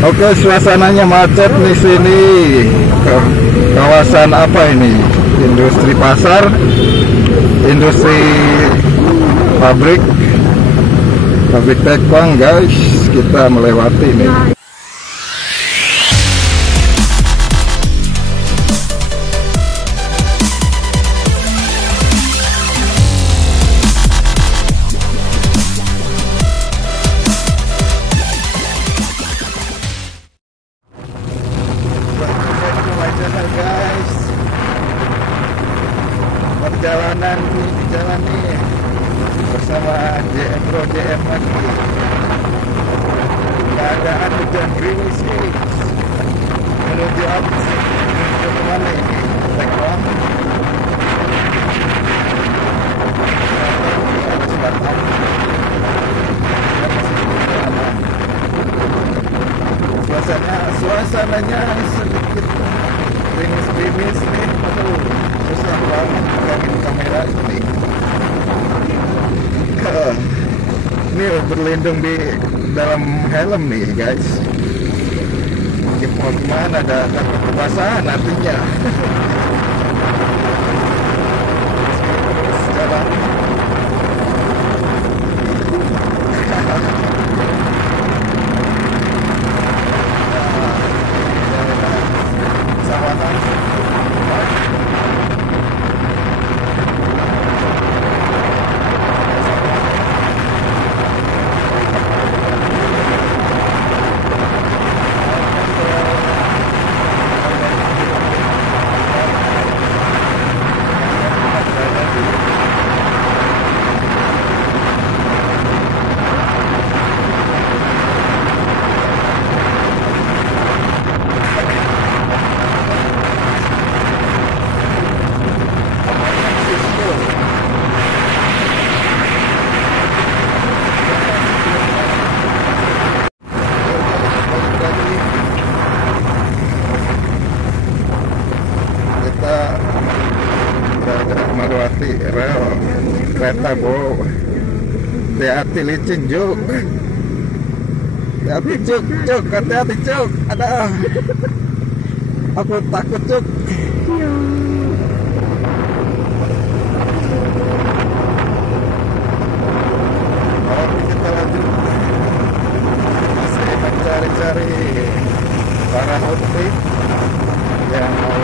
Oke, suasananya macet di sini. Kawasan apa ini? Industri pasar, industri pabrik tekbang, guys. Kita melewati ini. Guys, perjalanan dijalani bersama JM Pro JM lagi. Keadaan hujan gerimis nih, menuju habis ke mana ini? Tekbang selatan. Suasananya sedikit gerimis nih. Aduh, susah banget pegangin kamera ini. Ini berlindung di dalam helm nih, guys. Mau gimana, ada takut kebasahan nantinya. Jalan. Melewati rel kereta, bro. Hati-hati licin, Juk. Hati-hati, Juk. Hati-hati, Juk. Ada. Aku takut, Juk. Oke, kita lanjut. Masih mencari-cari para outfit yang mau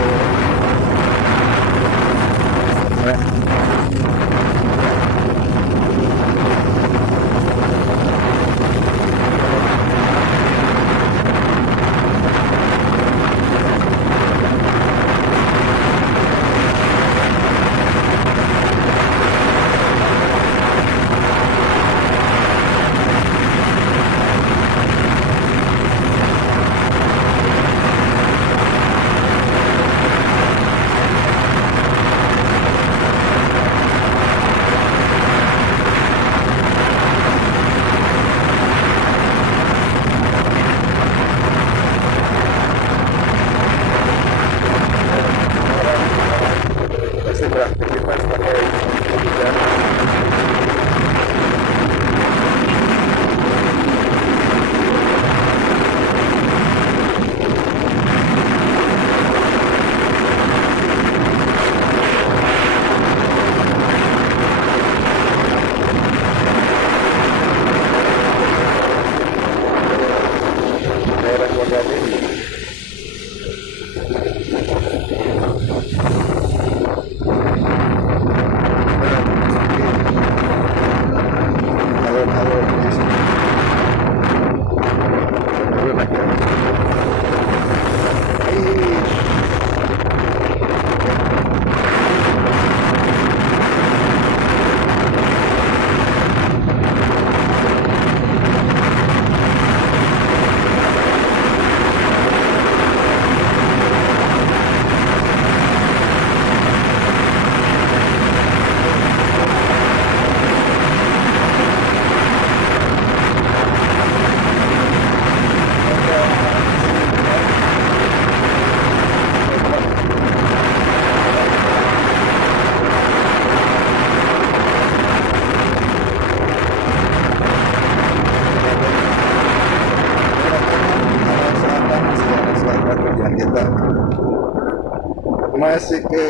masih ke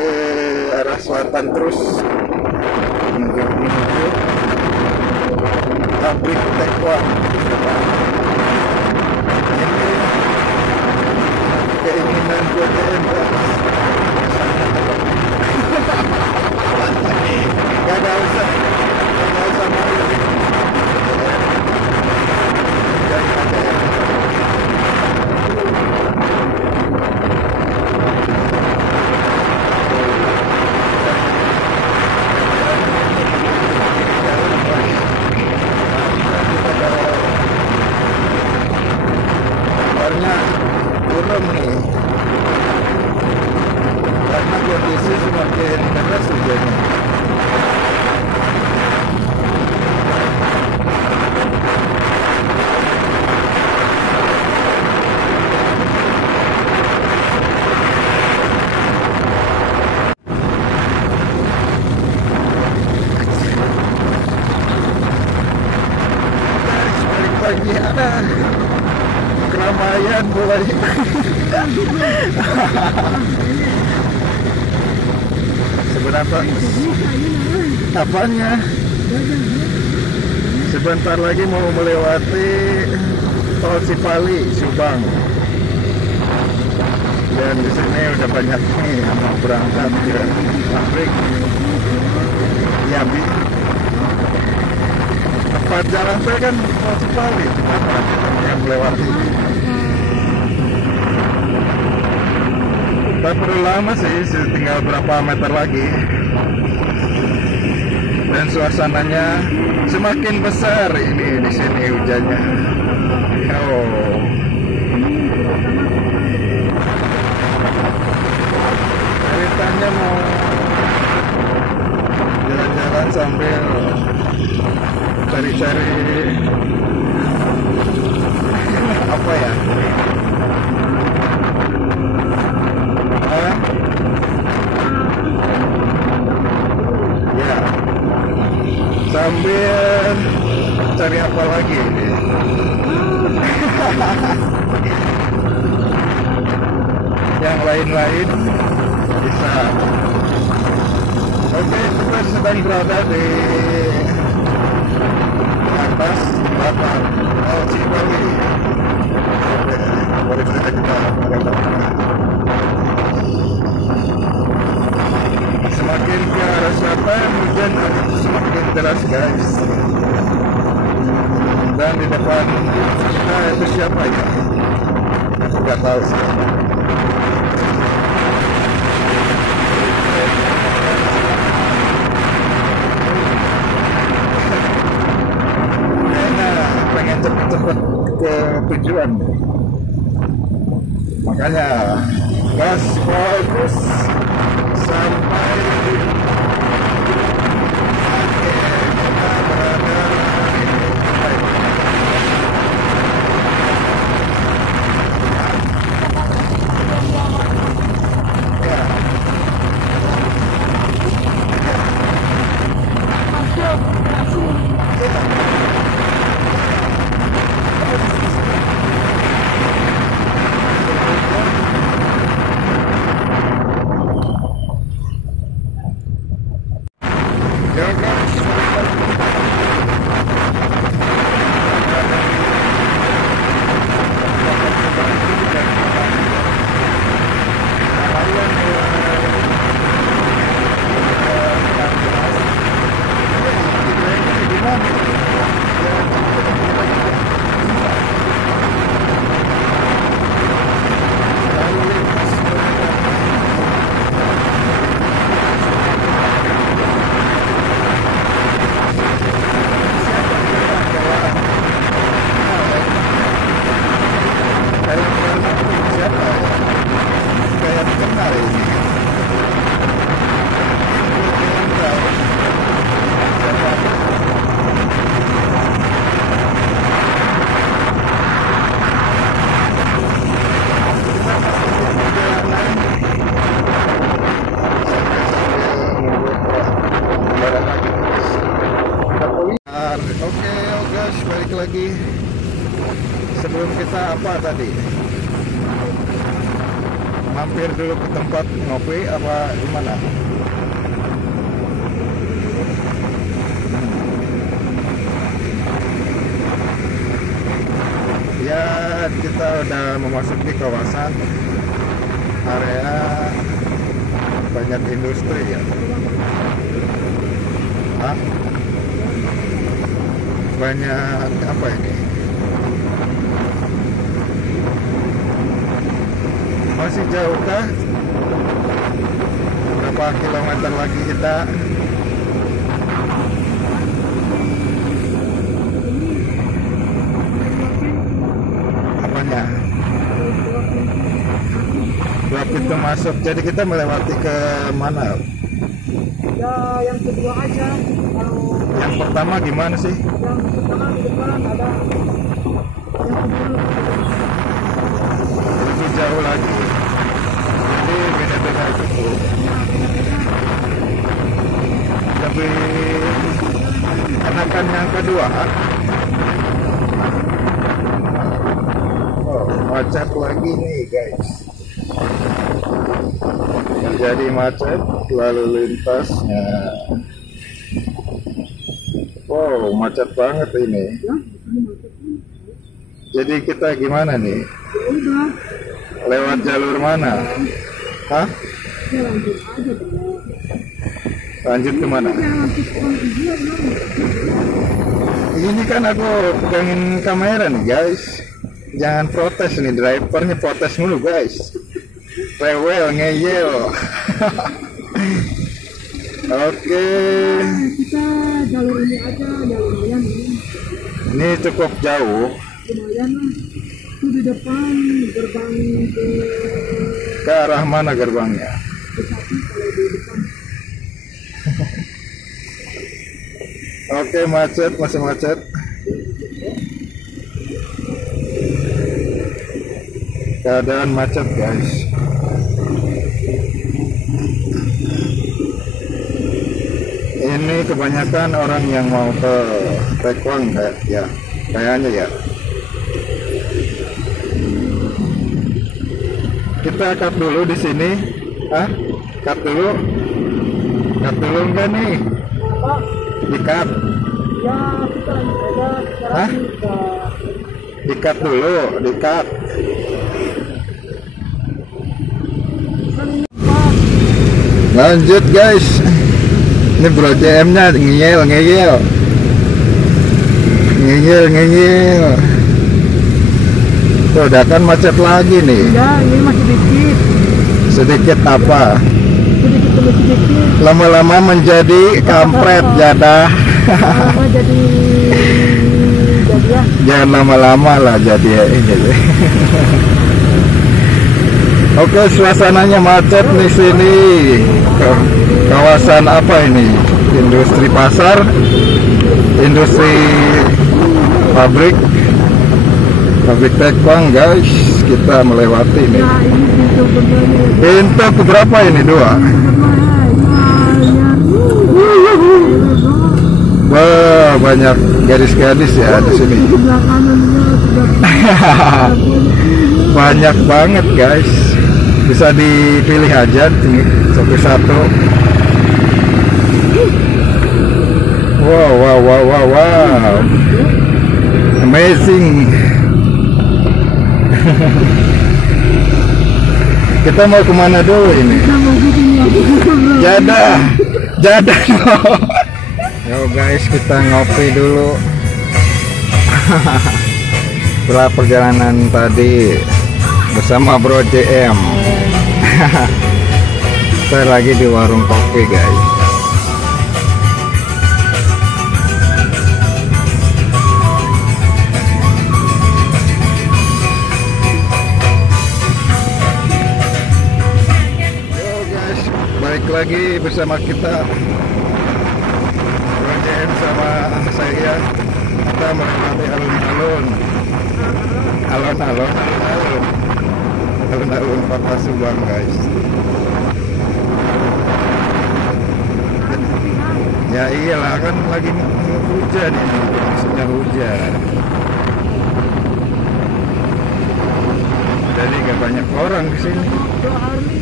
arah selatan terus menuju pabrik Taekwon. Ini keinginan gue gak usah malu. Warna burem nih, karena kondisi semakin deras hujannya. Lagi ada keramaian mulai. Sebenarnya apanya? Sebentar lagi mau melewati tol Cipali Subang, dan di sini udah banyak nih yang mau berangkat ke pabrik. Ya, tempat jalan saya kan tol Cipali, yang melewati. Tak perlu lama sih, tinggal berapa meter lagi. Dan suasananya semakin besar ini di sini hujannya. Oh. Ceritanya mau jalan-jalan sambil cari-cari apa ya? Ya, sambil cari apa lagi ini? Yang lain-lain bisa. Oke, kita sedang berada di atas jembatan tol Cipali. Mari kita semakin ke arah selatan hujan semakin deras guys. Dan di depan kita itu siapa ya? Aku nggak tahu siapa. Kayaknya pengen cepet-cepet ke tujuan, makanya gas fokus sampai lagi. Sebelum kita apa tadi? mampir dulu ke tempat ngopi apa gimana? Ya, kita udah memasuki kawasan area banyak industri ya. Hah? Banyak apa ini? Masih jauh kah? Berapa kilometer lagi kita? Apanya? Dua pintu masuk. Jadi kita melewati ke mana? Ya, yang kedua aja. Kalau Yang pertama gimana sih? yang pertama di depan ada yang kedua. Lebih jauh lagi. Jadi beda-beda gitu. Lebih enakan yang kedua. Oh, macet lagi nih guys. Terjadi macet lalu lintasnya. Wow, macet banget ini. Jadi kita gimana nih? Ya udah, Lewat jalur mana? Hah? ya lanjut aja dong. Lanjut kemana? Ya lanjut dia belum. Ini kan aku pegangin kamera nih guys. Jangan protes nih, drivernya protes mulu guys. Rewel, ngeyel. Oke. Kita jalur ini aja, jalur lumayan ini. Ini cukup jauh. Lumayan lah. Itu di depan gerbang Ke arah mana gerbangnya? ke satu kalau di depan. Oke, macet, masih macet. Keadaan macet guys. Ini kebanyakan orang yang mau ke Taekwang ya, kayaknya ya. Kita cut dulu di sini. Hah? Cut dulu. Cut dulu enggak nih? Apa? Di cut. Ya kita lanjut aja. Hah? Sekarang kita Di cut dulu, di cut. kan ini apa? Lanjut guys. Ini Bro JM nya ngeyel. Tuh udah kan macet lagi nih. Ya ini masih dikit. Sedikit apa? Sedikit demi sedikit. Lama-lama menjadi kampret jadah. Lama jadi ya. Jangan lama-lama lah jadi ini. Oke, suasananya macet di sini. Kawasan apa ini? Industri pasar, industri pabrik Taekwang guys. Kita melewati ini. Ya ini pintu berbeda. Pintu keberapa ini? Dua. Wah, banyak gadis-gadis ya di sini. Sebelah kanannya sudah Banyak banget guys. Bisa dipilih aja nih satu-satu. Wow. Amazing. Kita mau kemana dulu ini? Jadah. Yo guys, kita ngopi dulu. Setelah perjalanan tadi bersama Bro JM. Saya lagi di warung kopi guys. Yo guys, balik lagi bersama kita Bro JM sama saya. Kita melewati alun-alun Kota Subang guys. Ya iyalah, kan lagi hujan ini, maksudnya hujan. Jadi nggak banyak orang di sini. Ada Harley.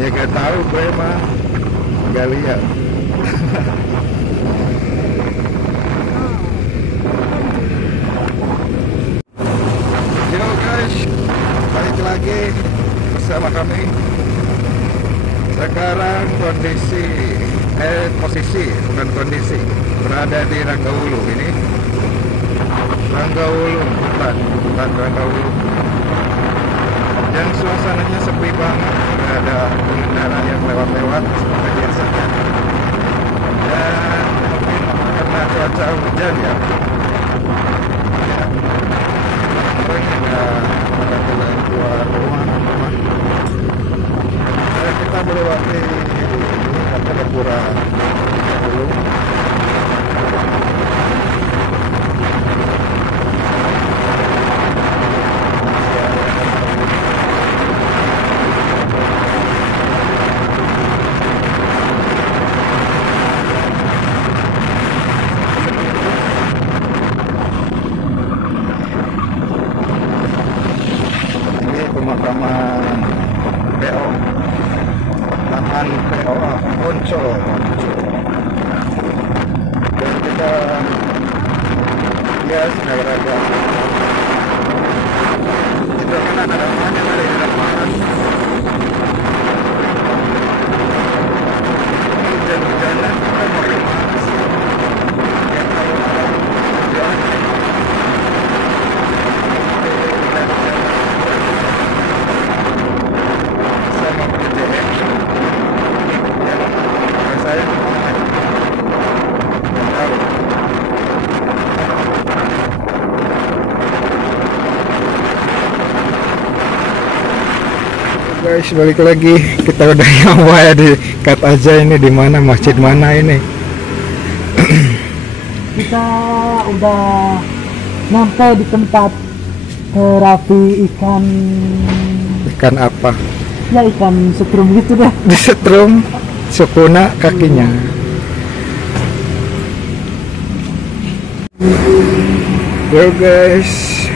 Ya gak tahu gue mah, gak lihat. Yo guys, balik lagi bersama kami. Sekarang posisi bukan kondisi, berada di Ranggawulu ini. Ranggawulu, bukan Ranggawulu. Dan suasananya sepi banget, nggak ada pengendara yang lewat-lewat seperti biasanya. Dan mungkin karena cuaca hujan ya. Orang ada jalan keluar rumah. Kita melewati Gapura dulu. Ini pemakaman PO. Taman PO Oncol. Dan kita lihat agak-agak itu kan ada namanya dari depan. Ini hujan-hujanan kita mau kemana sih? Ya kalau ada hujan sama PJM saya tahu. Guys, balik lagi, kita udah nyampe di cut aja ini, di mana masjid mana ini. Kita udah sampai di tempat terapi ikan. Ikan apa? Ya ikan setrum gitu deh. Disetrum sukuna kakinya. Yo guys,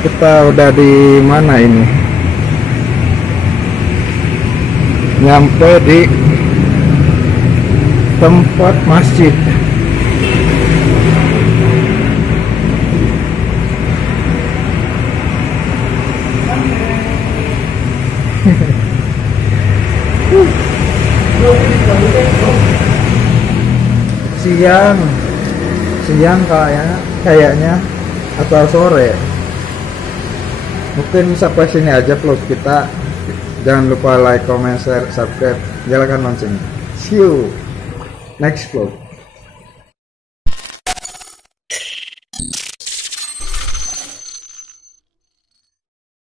kita udah di mana ini? Nyampe di tempat masjid. siang kayaknya atau sore. Mungkin sampai sini aja vlog kita. Jangan lupa like, comment, share, subscribe, nyalakan lonceng. See you next vlog.